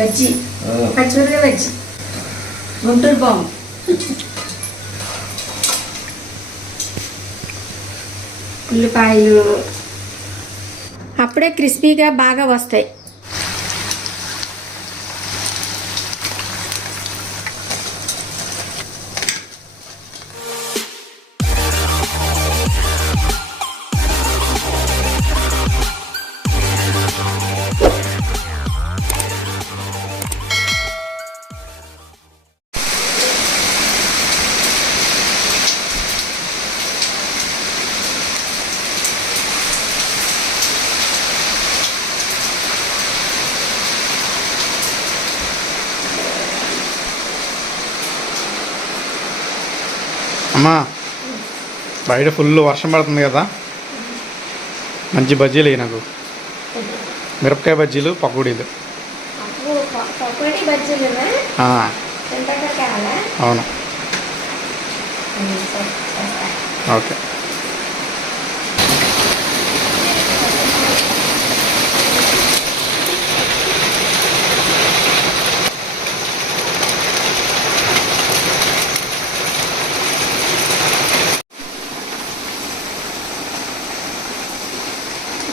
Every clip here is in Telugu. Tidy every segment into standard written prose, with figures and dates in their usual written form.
బజ్జీ, పచ్చిమిరపకాయ బజ్జీ, గుంటూరు బాంబు. ఉల్లిపాయలు అప్పుడే క్రిస్పీగా బాగా వస్తాయి. అమ్మా, బయట ఫుల్ వర్షం పడుతుంది కదా, మంచి బజ్జీలు అయ్యి నాకు. మిరపకాయ బజ్జీలు, పకోడీలు. అవును, ఓకే.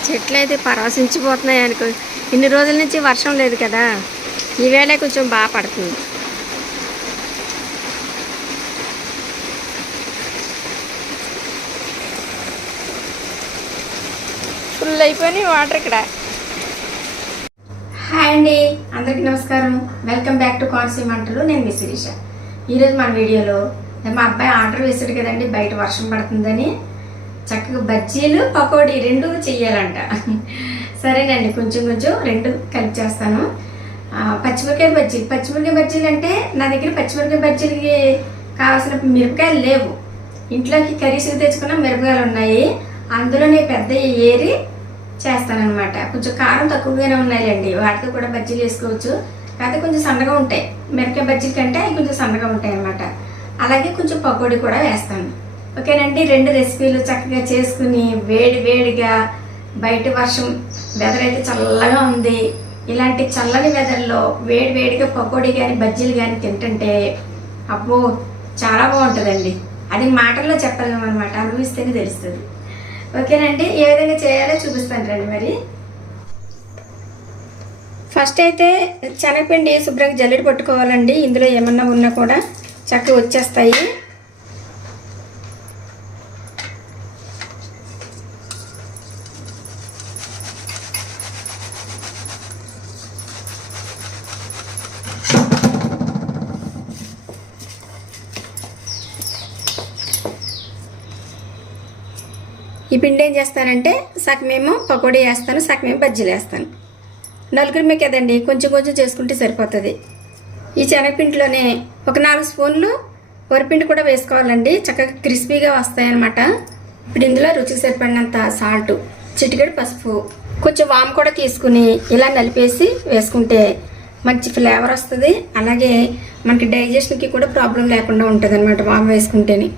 చెట్లు అయితే పరవశించిపోతున్నాయి అనుకో. ఇన్ని రోజుల నుంచి వర్షం లేదు కదా, ఈవేళ కొంచెం బాగా పడుతుంది. ఫుల్ అయిపోయినాయి వాటర్ ఇక్కడ. హాయ్ అండి, అందరికీ నమస్కారం. వెల్కమ్ బ్యాక్ టు కోనసీమ వంటలు. నేను మీ శిరీష. ఈరోజు మన వీడియోలో మా అబ్బాయి ఆర్డర్ వేసాడు కదండి, బయట వర్షం పడుతుందని చక్కగా బజ్జీలు, పకోడీ రెండు చెయ్యాలంట. సరేనండి, కొంచెం కొంచెం రెండు కలిపి చేస్తాను. పచ్చిమిరకాయ బజ్జీలు అంటే నా దగ్గర పచ్చిమిరకాయ బజ్జీలకి కావాల్సిన మిరపకాయలు లేవు. ఇంట్లోకి కర్రీస్కి తెచ్చుకున్న మిరపకాయలు ఉన్నాయి, అందులోనే పెద్ద ఏరి చేస్తానన్నమాట. కొంచెం కారం తక్కువగానే ఉన్నాయండి, వాటితో కూడా బజ్జీలు వేసుకోవచ్చు. కాకపోతే కొంచెం సన్నగా ఉంటాయి, మిరపకాయ బజ్జీల కంటే అవి కొంచెం సన్నగా ఉంటాయి అన్నమాట. అలాగే కొంచెం పకోడీ కూడా వేస్తాను. ఓకేనండి, రెండు రెసిపీలు చక్కగా చేసుకుని వేడి వేడిగా, బయట వర్షం, వెదర్ అయితే చల్లగా ఉంది. ఇలాంటి చల్లని వెదర్లో వేడి వేడిగా పకోడీ కానీ బజ్జీలు కానీ తింటుంటే అబ్బో చాలా బాగుంటుందండి. అది మాటల్లో చెప్పలేము అనమాట, అనుభవిస్తేనే తెలుస్తుంది. ఓకేనండి, ఏ విధంగా చేయాలో చూపిస్తాను రండి. మరి ఫస్ట్ అయితే శనగపిండి శుభ్రంగా జల్లెడ పట్టుకోవాలండి. ఇందులో ఏమన్నా ఉన్నా కూడా చక్కగా వచ్చేస్తాయి. ఈ పిండి ఏం చేస్తానంటే సగమేమో పకోడీ వేస్తాను, సగమేమో బజ్జీలు వేస్తాను. నలుగురిమే కదండి, కొంచెం కొంచెం చేసుకుంటే సరిపోతుంది. ఈ శనగపిండిలోనే ఒక 4 స్పూన్లు వరిపిండి కూడా వేసుకోవాలండి, చక్కగా క్రిస్పీగా వస్తాయన్నమాట. ఇప్పుడు ఇందులో రుచికి సరిపడినంత సాల్ట్, చిటికెడు పసుపు, కొంచెం వాము కూడా తీసుకుని ఇలా నలిపేసి వేసుకుంటే మంచి ఫ్లేవర్ వస్తుంది. అలాగే మనకి డైజెషన్కి కూడా ప్రాబ్లం లేకుండా ఉంటుంది అనమాట వాము వేసుకుంటేనే.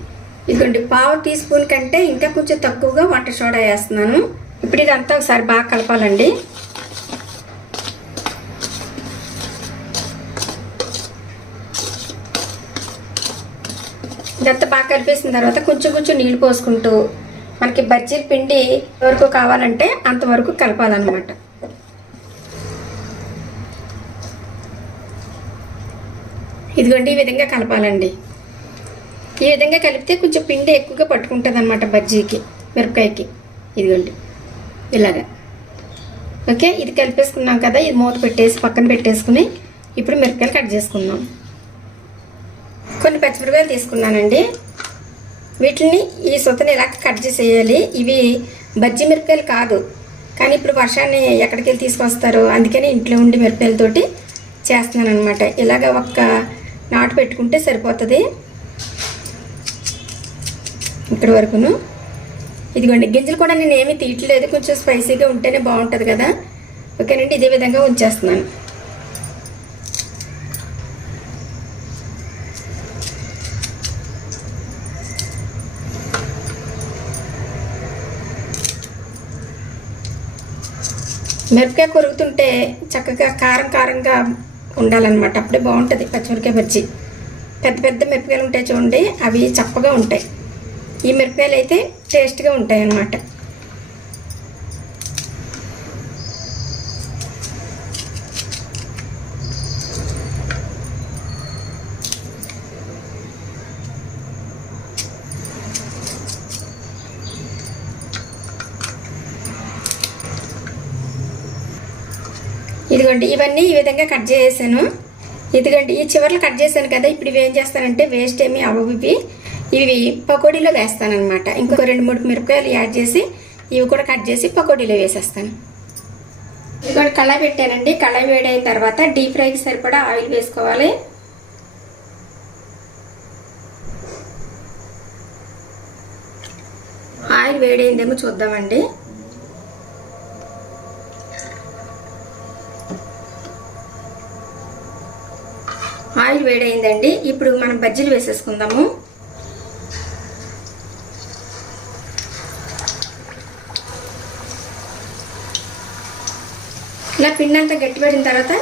ఇదిగోండి, 1/2 టీ స్పూన్ కంటే ఇంకా కొంచెం తక్కువగా వంట సోడా వేస్తున్నాను. ఇప్పుడు ఇదంతా ఒకసారి బాగా కలపాలండి. ఇదంతా బాగా కలిపేసిన తర్వాత కొంచెం కొంచెం నీళ్ళు పోసుకుంటూ మనకి బజ్జీల పిండి వరకు కావాలంటే అంతవరకు కలపాలన్నమాట. ఇదిగోండి, ఈ విధంగా కలపాలండి. ఈ విధంగా కలిపితే కొంచెం పిండి ఎక్కువగా పట్టుకుంటుంది అనమాట బజ్జీకి, మిరపకాయకి. ఇదిగోండి ఇలాగా. ఓకే, ఇది కలిపేసుకున్నాం కదా, ఇది మూత పెట్టేసి పక్కన పెట్టేసుకుని ఇప్పుడు మిరపకాయలు కట్ చేసుకుందాం. కొన్ని పచ్చిమిరపకాయలు తీసుకున్నానండి, వీటిని ఈ సొతని ఇలా కట్ చేసేయాలి. ఇవి బజ్జీ మిరపకాయలు కాదు, కానీ ఇప్పుడు వర్షాన్ని ఎక్కడికి వెళ్ళి తీసుకొస్తారు, అందుకని ఇంట్లో ఉండి మిరపకాయలతోటి చేస్తున్నాను అనమాట. ఇలాగ ఒక్క నాటు పెట్టుకుంటే సరిపోతుంది. ఇక్కడ వరకును. ఇదిగోండి, గింజలు కూడా నేను ఏమీ తీయట్లేదు, కొంచెం స్పైసీగా ఉంటేనే బాగుంటుంది కదా. ఓకేనండి, ఇదే విధంగా ఉంచేస్తున్నాను. మిరపకాయ కొరుకుతుంటే చక్కగా కారం కారంగా ఉండాలన్నమాట. అప్పుడే బాగుంటుంది పచ్చిమిరపకాయ బజ్జీ. పెద్ద పెద్ద మిరపకాయలు ఉంటాయి చూడండి, అవి చప్పగా ఉంటాయి. ఈ మిరపకాయలు అయితే టేస్ట్గా ఉంటాయి అన్నమాట. ఇదిగోండి ఇవన్నీ ఈ విధంగా కట్ చేసాను. ఇదిగోండి ఈ చివర్లు కట్ చేశాను కదా, ఇప్పుడు ఇవి ఏం చేస్తానంటే వేస్ట్ ఏమి అవ్వవు, ఇవి పకోడీలో వేస్తానన్నమాట. ఇంకో 2-3 మిరపకాయలు యాడ్ చేసి ఇవి కూడా కట్ చేసి పకోడీలో వేసేస్తాను. ఇదిగోండి కళాయి పెట్టానండి. కళాయి వేడైన తర్వాత డీప్ ఫ్రైకి సరిపడా ఆయిల్ వేసుకోవాలి. ఆయిల్ వేడైందేమో చూద్దామండి. ఆయిల్ వేడైందండి. ఇప్పుడు మనం బజ్జీలు వేసేసుకుందాము. ఇలా పిండి అంతా గట్టిపడిన తర్వాత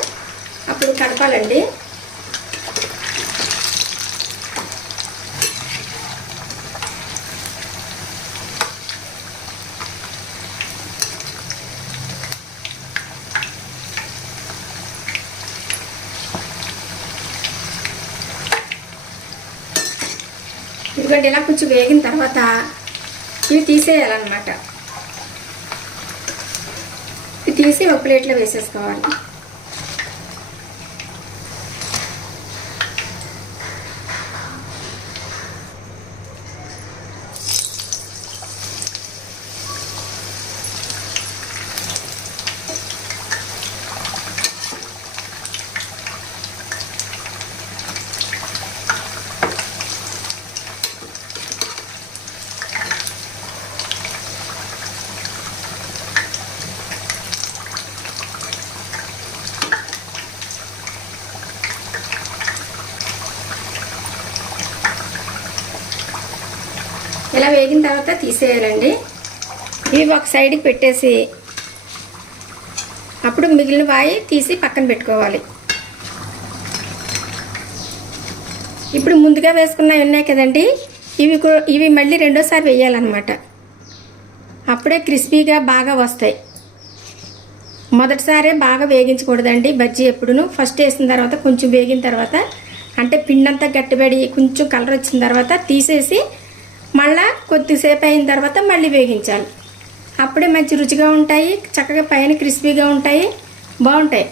అప్పుడు కడపాలండి. ఎందుకంటే ఇలా కొంచెం వేగిన తర్వాత ఇవి తీసేయాలన్నమాట. ఇవి తీసి ఒక ప్లేట్లో వేసేసుకోవాలి. ఇలా వేగిన తర్వాత తీసేయాలండి. ఇవి ఒక సైడ్కి పెట్టేసి అప్పుడు మిగిలిన వాయి తీసి పక్కన పెట్టుకోవాలి. ఇప్పుడు ముందుగా వేసుకున్నవి ఉన్నాయి కదండి, ఇవి మళ్ళీ రెండోసారి వేయాలన్నమాట. అప్పుడే క్రిస్పీగా బాగా వస్తాయి. మొదటిసారే బాగా వేగించకూడదండి బజ్జీ ఎప్పుడును. ఫస్ట్ వేసిన తర్వాత కొంచెం వేగిన తర్వాత, అంటే పిండంతా గట్టిపడి కొంచెం కలర్ వచ్చిన తర్వాత తీసేసి మళ్ళా కొద్దిసేపు అయిన తర్వాత మళ్ళీ వేగించాలి. అప్పుడే మంచి రుచిగా ఉంటాయి, చక్కగా పైన క్రిస్పీగా ఉంటాయి, బాగుంటాయి.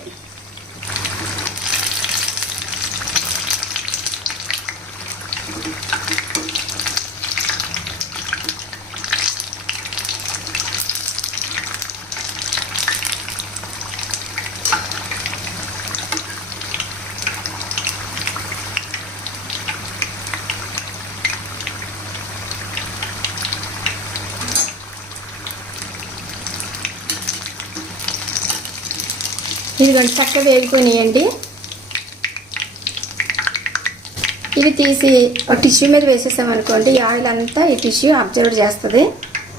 ఇదిగోండి చక్కగా వేగిపోయినాయండి. ఇవి తీసి ఒక టిష్యూ మీద వేసేసామనుకోండి, ఈ ఆయిల్ అంతా ఈ టిష్యూ అబ్జర్వ్ చేస్తుంది.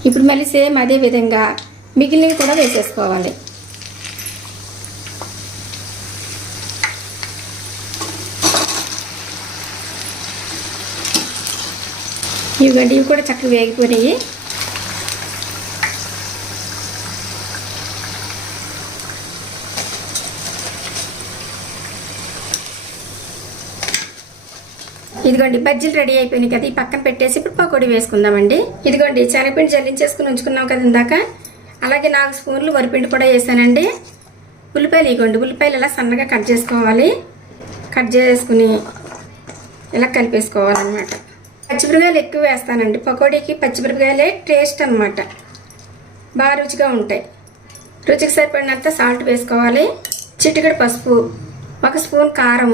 ఇప్పుడు మళ్ళీ సేమ్ అదే విధంగా మిగిలినవి కూడా వేసేసుకోవాలి. ఇవిగండి ఇవి కూడా చక్కగా వేగిపోయినాయి. ఇదిగోండి బజ్జీలు రెడీ అయిపోయినాయి కదా, ఈ పక్కన పెట్టేసి ఇప్పుడు పకోడీ వేసుకుందామండి. ఇదిగోండి శనగపిండి జల్లించేసుకుని ఉంచుకున్నాం కదా ఇందాక, అలాగే 4 స్పూన్లు వరిపిండి కూడా వేసానండి. ఉల్లిపాయలు ఇవ్వండి, ఉల్లిపాయలు ఇలా సన్నగా కట్ చేసుకోవాలి. కట్ చేసుకుని ఇలా కలిపేసుకోవాలన్నమాట. పచ్చిమిరపకాయలు ఎక్కువ వేస్తానండి పకోడీకి. పచ్చిమిరపకాయలే టేస్ట్ అన్నమాట, బాగా రుచిగా ఉంటాయి. రుచికి సరిపడినంత సాల్ట్ వేసుకోవాలి. చిటికెడు పసుపు, 1 స్పూన్ కారం,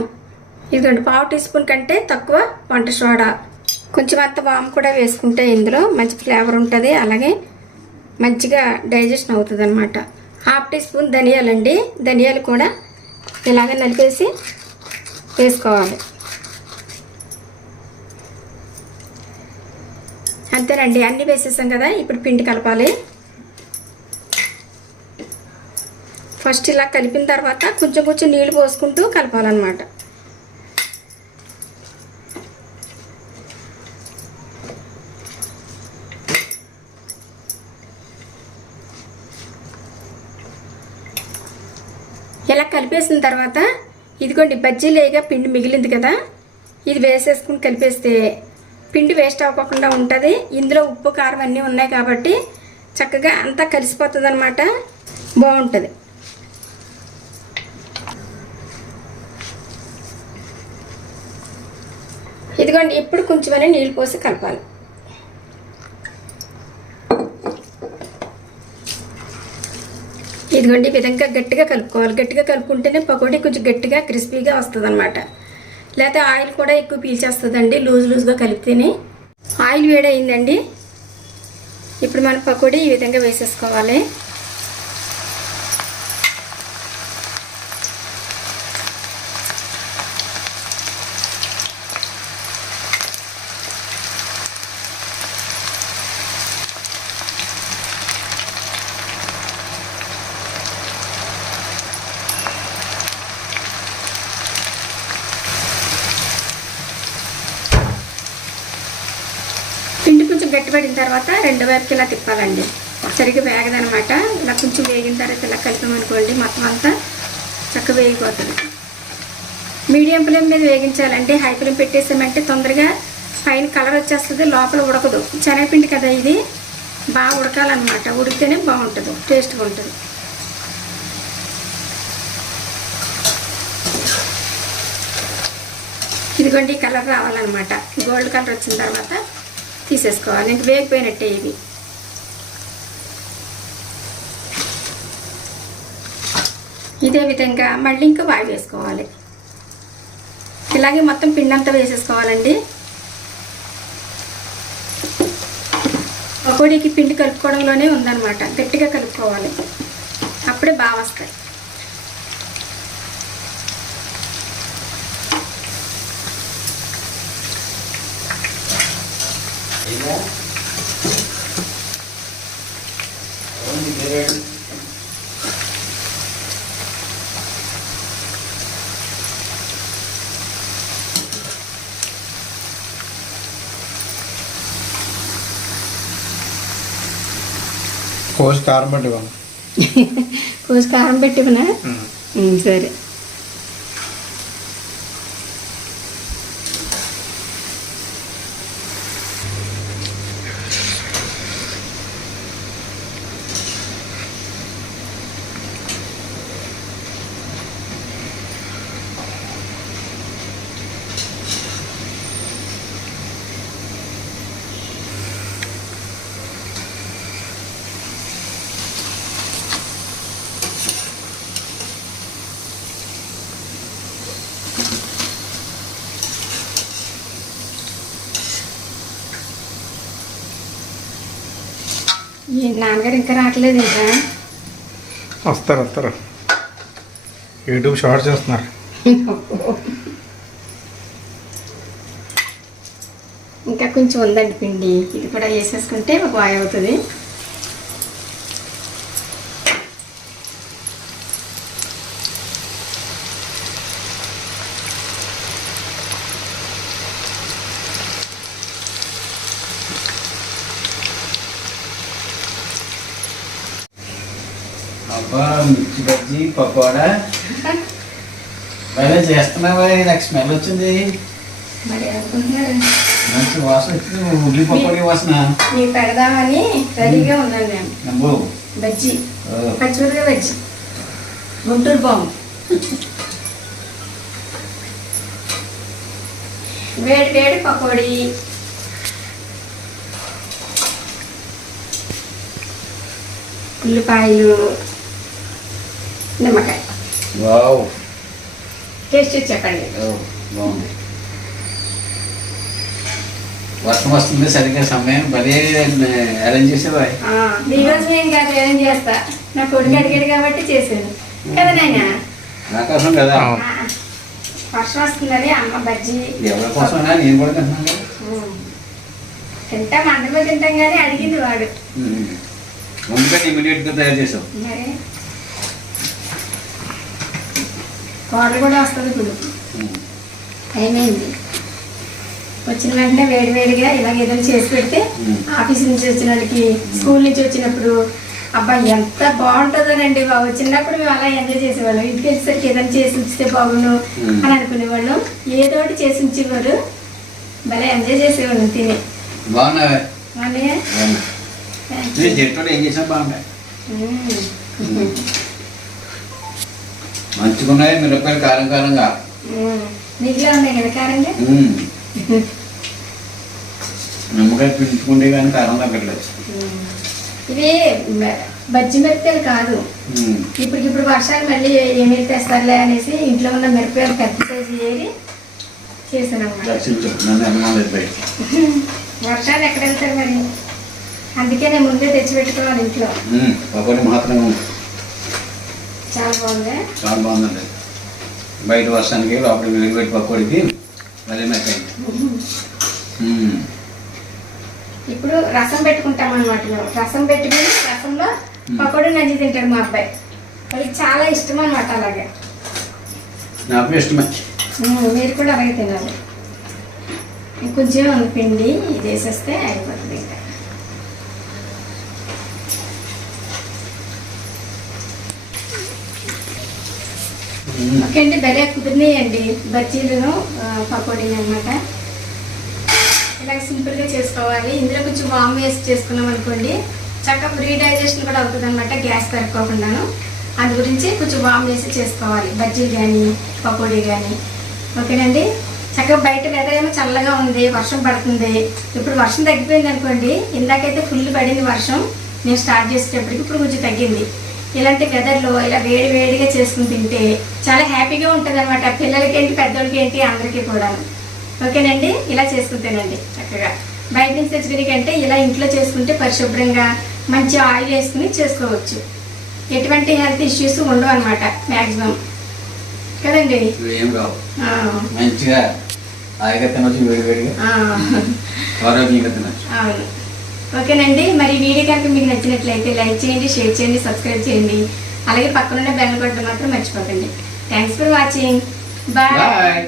ఇదిగోండి 1/2 టీ స్పూన్ కంటే తక్కువ వంట సోడా, కొంచెం అంత వాము కూడా వేసుకుంటే ఇందులో మంచి ఫ్లేవర్ ఉంటుంది, అలాగే మంచిగా డైజెషన్ అవుతుంది అనమాట. 1/2 టీ స్పూన్ ధనియాలండి, ధనియాలు కూడా ఇలాగ నలిపేసి వేసుకోవాలి. అంతేనండి, అన్నీ వేసేసాం కదా. ఇప్పుడు పిండి కలపాలి. ఫస్ట్ ఇలా కలిపిన తర్వాత కొంచెం కొంచెం నీళ్ళు పోసుకుంటూ కలపాలన్నమాట. ఇలా కలిపేసిన తర్వాత ఇదిగోండి బజ్జీలు వేయగా పిండి మిగిలింది కదా, ఇది వేసేసుకుని కలిపేస్తే పిండి వేస్ట్ అవ్వకుండా ఉంటుంది. ఇందులో ఉప్పు కారం అన్నీ ఉన్నాయి కాబట్టి చక్కగా అంతా కలిసిపోతుంది అన్నమాట, బాగుంటుంది. ఇదిగోండి ఇప్పుడు కొంచెమనే నీళ్ళు పోసి కలపాలి. ఇదిగోండి ఈ విధంగా గట్టిగా కలుపుకోవాలి. గట్టిగా కలుపుకుంటేనే పకోడీ కొంచెం గట్టిగా క్రిస్పీగా వస్తుంది అనమాట. లేకపోతే ఆయిల్ కూడా ఎక్కువ పీల్చేస్తుందండి లూజ్గా కలిపితేనే. ఆయిల్ వేడయిందండి. ఇప్పుడు మనం పకోడీ ఈ విధంగా వేసేసుకోవాలి. పిండి కొంచెం గట్టిపడిన తర్వాత రెండో వైపుకి ఇలా తిప్పాలండి. సరిగ్గా వేగదనమాట. ఇలా కొంచెం వేగిన తర్వాత ఇలా కలిపామనుకోండి మొత్తం అంతా చక్కగా వేగిపోతుంది. మీడియం ఫ్లేమ్ మీద వేగించాలంటే హై ఫ్లేమ్ పెట్టేసామంటే తొందరగా పైన కలర్ వచ్చేస్తుంది, లోపల ఉడకదు. శనగపిండి కదా ఇది, బాగా ఉడకాలన్నమాట. ఉడికితేనే బాగుంటుంది, టేస్ట్గా ఉంటుంది. ఇదిగోండి కలర్ రావాలన్నమాట. గోల్డ్ కలర్ వచ్చిన తర్వాత తీసేసుకోవాలి. ఇంక వేగిపోయినట్టే ఇవి. ఇదే విధంగా మళ్ళీ ఇంకా వాయి వేసుకోవాలి. ఇలాగే మొత్తం పిండి అంతా వేసేసుకోవాలండి. పకోడీకి పిండి కలుపుకోవడంలోనే ఉందన్నమాట. గట్టిగా కలుపుకోవాలి, అప్పుడే బాగా వస్తాయి. కోసి కారం పెట్టుకోండి. కోసి కారం పెట్టివనా? సరే. ఈ నాన్నగారు ఇంకా రావట్లేదు. ఇంకా వస్తారు. యూట్యూబ్ షార్ట్ చేస్తున్నారు. ఇంకా కొంచెం ఉందండి పిండి, ఇది కూడా వేసేసుకుంటే ఒక వాయి అవుతుంది. అబ్బా మిర్చి బజ్జీ పకోడా బాగా చేస్తున్నావా? నాకు స్మెల్ వచ్చింది, మరి అనుకుంటున్నారు మంచి వాసన వచ్చింది. ఉల్లి పకోడీ వాసన. మీకు పెడదామని రెడీగా ఉన్నాను నేను. నమ్ము బజ్జీ, పచ్చిమిరపకాయ బజ్జీ, గుంటూరు బాంబు. వేడి వేడి పకోడీ. ఉల్లిపాయలు, నిమ్మకాయ. వావ్, టేస్ట్ చెప్పండి. బాగుంది. వర్షం వస్తుంది సరిగ్గా సమయం భలే అరేంజ్ చేసేవా? మీకోసం ఏం కాదు, ఏం చేస్తా. నా కొడుకు అడిగాడు కాబట్టి చేశాను కదా నాయన. నా కోసం కదా. వర్షం వస్తుందని అమ్మ బజ్జీ. ఎవరి కోసమైనా నేను కూడా తింటున్నాను కదా. తింటాం, అందరూ తింటాం కానీ అడిగింది వాడు. ముందుగా ఇమీడియట్గా తయారు చేసావు. మరి కోడలు కూడా వస్తుంది ఇప్పుడు. ఉమ్. అయిపోయింది. వచ్చిన వెంటనే వేడివేడిగా ఇలాగ ఏదైనా చేసి పెడితే ఆఫీస్ నుంచి వచ్చిన వాళ్ళకి, స్కూల్ నుంచి వచ్చినప్పుడు అబ్బా ఎంత బాగుంటుందోనండి బాబు. చిన్నప్పుడు మేము అలా ఎంజాయ్ చేసేవాళ్ళం. ఇంటికి వచ్చేసరికి ఏదైనా చేసి ఉంచితే బాగుండు అని అనుకునేవాళ్ళం. ఏదో ఒకటి చేసి ఉంచేవారు. భలే ఎంజాయ్ చేసేవాళ్ళం తిని. బాగున్నావే అవునే? చెట్టు ఏం చేసాం బాగున్నాయి. మంచుకున్నాయి మిరపకాయలు కారం కారంగా. నీకులో ఉన్నాయి కదా కారంగా. నిమ్మకాయ పిండుకుంటే కానీ కారం తగ్గట్లేదు. ఇవి బజ్జి మిరపకాయలు కాదు. ఇప్పుడు వర్షాలు మళ్ళీ ఏమి తెస్తారులే అనేసి ఇంట్లో ఉన్న మిరపకాయలు పెద్ద సైజు ఏరి చేసాను అన్నమాట. వర్షాలు ఎక్కడ వెళ్తారు మరి, అందుకే నేను ముందే తెచ్చి పెట్టుకోవాలి ఇంట్లో. ఒకటి మాత్రం చాలా బాగుంది. చాలా బాగుందండి. బయట వర్షానికి లోపలికి వేడిపెట్టి పకోడికి మళ్ళీ మెక్కండి. ఇప్పుడు రసం పెట్టుకుంటాం అనమాట. రసం పెట్టుకుని రసంలో పకోడీ నంజి తింటాడు మా అబ్బాయి. వాళ్ళకి చాలా ఇష్టం అనమాట. అలాగే నాకు ఇష్టమే. మీరు కూడా అలాగే తినాలి. ఇంకొంచెం ఉంది పిండి, ఇది వేసేస్తే అయిపోతుంది. ఇంకా ఓకే అండి, భలే కుదిరినాయండి బజ్జీలను పకోడీని అనమాట. ఇలాగ సింపుల్గా చేసుకోవాలి. ఇందులో కొంచెం వామ్ వేసి చేసుకున్నాం అనుకోండి చక్కగా రీడైజెషన్ కూడా అవుతుంది అనమాట, గ్యాస్ పెట్టుకోకుండాను. అందు గురించి కొంచెం వామ్ వేసి చేసుకోవాలి బజ్జీలు కానీ పకోడీ కానీ. ఓకేనండి. చక్కగా బయట వెదర్ ఏమో చల్లగా ఉంది, వర్షం పడుతుంది. ఇప్పుడు వర్షం తగ్గిపోయింది అనుకోండి. ఇందాకైతే ఫుల్ పడింది వర్షం నేను స్టార్ట్ చేసేటప్పటికి. ఇప్పుడు కొంచెం తగ్గింది. ఇలాంటి వెదర్లో ఇలా వేడి వేడిగా చేసుకుని తింటే చాలా హ్యాపీగా ఉంటుంది అనమాట. పిల్లలకి ఏంటి, పెద్దోళ్ళకి ఏంటి, అందరికీ కూడా. ఓకేనండి. ఇలా చేసుకుంటేనండి చక్కగా బయట నుంచి తెచ్చుకునే కంటే ఇలా ఇంట్లో చేసుకుంటే పరిశుభ్రంగా మంచి ఆయిల్ వేసుకుని చేసుకోవచ్చు. ఎటువంటి హెల్త్ ఇష్యూస్ ఉండవు అనమాట మ్యాక్సిమం కదండి. ఏం కావు, మంచిగా హాయిగా తినొచ్చు, వేడివేడిగా ఆరోగ్యంగా తినొచ్చు. అవును. ఓకేనండి. మరి వీడియో కనుక మీకు నచ్చినట్లయితే లైక్ చేయండి, షేర్ చేయండి, సబ్స్క్రైబ్ చేయండి. అలాగే పక్కనున్న బెల్ కొట్టడం మాత్రం మర్చిపోకండి. Thanks for watching. బాయ్.